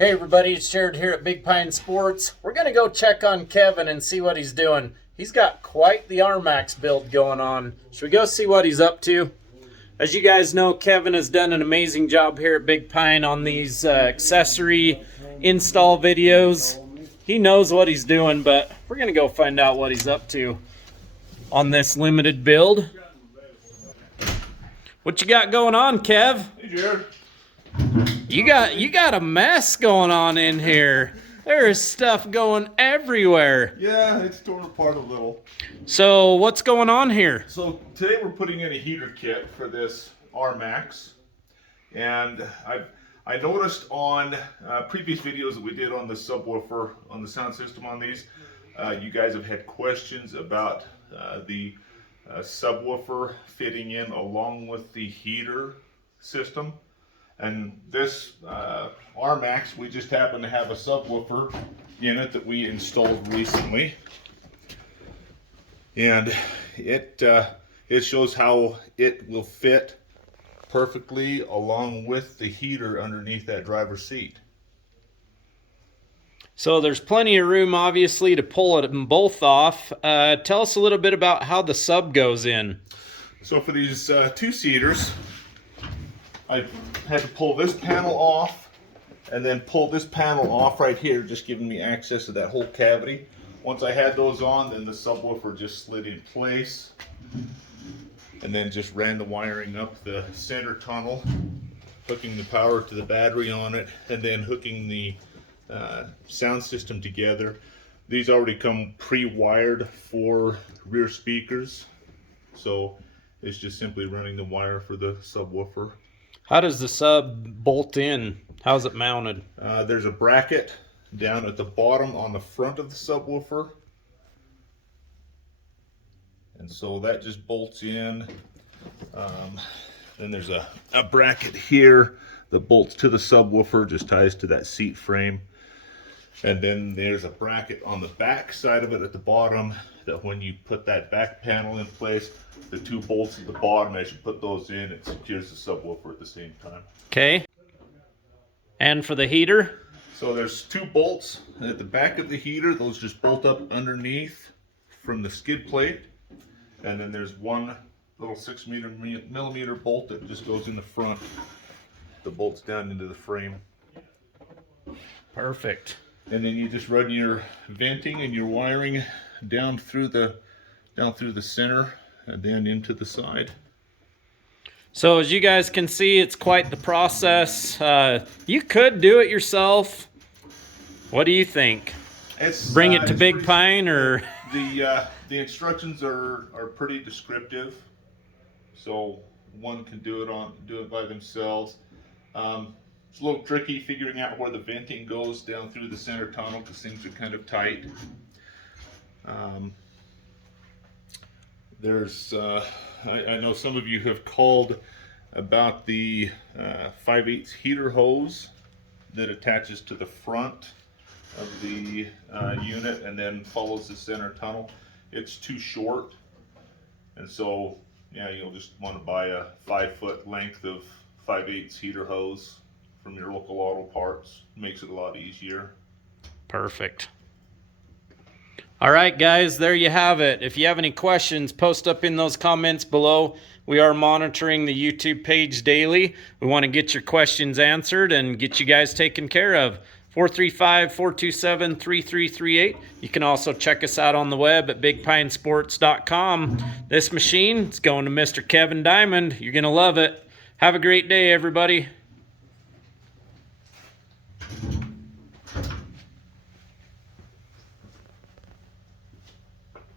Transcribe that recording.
Hey everybody, it's Jared here at Big Pine Sports. We're going to go check on Kevin and see what he's doing. He's got quite the RMAX build going on. Should we go see what he's up to? As you guys know, Kevin has done an amazing job here at Big Pine on these accessory install videos. He knows what he's doing, but we're going to go find out what he's up to on this limited build. What you got going on, Kev? Hey, Jared. You got a mess going on in here. There is stuff going everywhere. Yeah, it's torn apart a little. So what's going on here? So today we're putting in a heater kit for this RMAX, and I noticed on previous videos that we did on the subwoofer, on the sound system on these, you guys have had questions about the subwoofer fitting in along with the heater system. And this RMAX, we just happen to have a subwoofer in it that we installed recently, and it shows how it will fit perfectly along with the heater underneath that driver's seat. So there's plenty of room, obviously, to pull it both off. Tell us a little bit about how the sub goes in. So for these two-seaters, I had to pull this panel off and then pull this panel off right here, just giving me access to that whole cavity. Once I had those on, then the subwoofer just slid in place, and then just ran the wiring up the center tunnel, hooking the power to the battery on it, and then hooking the sound system together. These already come pre-wired for rear speakers, so it's just simply running the wire for the subwoofer. How does the sub bolt in? How's it mounted? There's a bracket down at the bottom on the front of the subwoofer, and so that just bolts in. Then there's a bracket here that bolts to the subwoofer, just ties to that seat frame. And then there's a bracket on the back side of it at the bottom that when you put that back panel in place, the two bolts at the bottom, as you put those in, it secures the subwoofer at the same time. Okay. And for the heater? So there's two bolts at the back of the heater. Those just bolt up underneath from the skid plate. And then there's one little 6 millimeter bolt that just goes in the front that bolts down into the frame. Perfect. And then you just run your venting and your wiring down through the center and then into the side. So as you guys can see, it's quite the process. You could do it yourself. What do you think? Bring it to Big Pine, or the instructions are pretty descriptive, so one can do it by themselves. It's a little tricky figuring out where the venting goes down through the center tunnel because things are kind of tight. I know some of you have called about the 5/8 heater hose that attaches to the front of the unit and then follows the center tunnel. It's too short, and so yeah, you'll just want to buy a 5-foot length of 5/8 heater hose from your local auto parts. Makes it a lot easier. Perfect. All right, guys, there you have it. If you have any questions, post up in those comments below. We are monitoring the YouTube page daily. We want to get your questions answered and get you guys taken care of. 435-427-3338. You can also check us out on the web at bigpinesports.com. This machine is going to Mr. Kevin Diamond. You're going to love it. Have a great day, everybody.